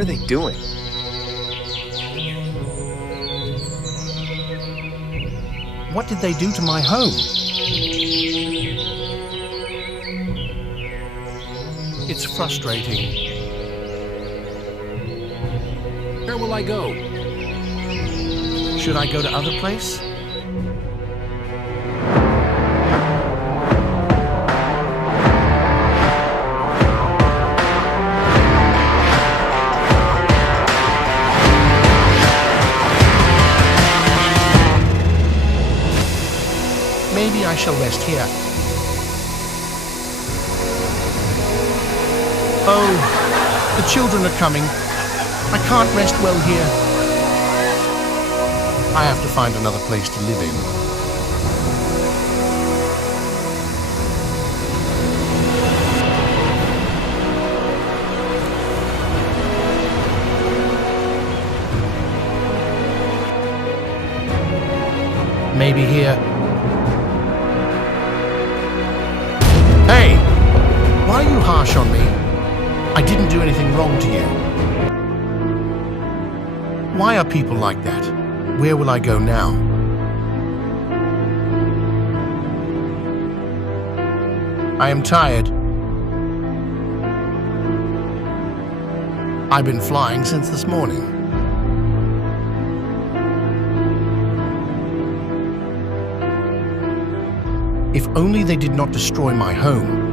are they doing? What did they do to my home? It's frustrating. Where will I go? Should I go to other place? Maybe I shall rest here. Oh, the children are coming. I can't rest well here. I have to find another place to live in. Maybe here. Hey! Why are you harsh on me? I didn't do anything wrong to you. Why are people like that? Where will I go now? I am tired. I've been flying since this morning. If only they did not destroy my home.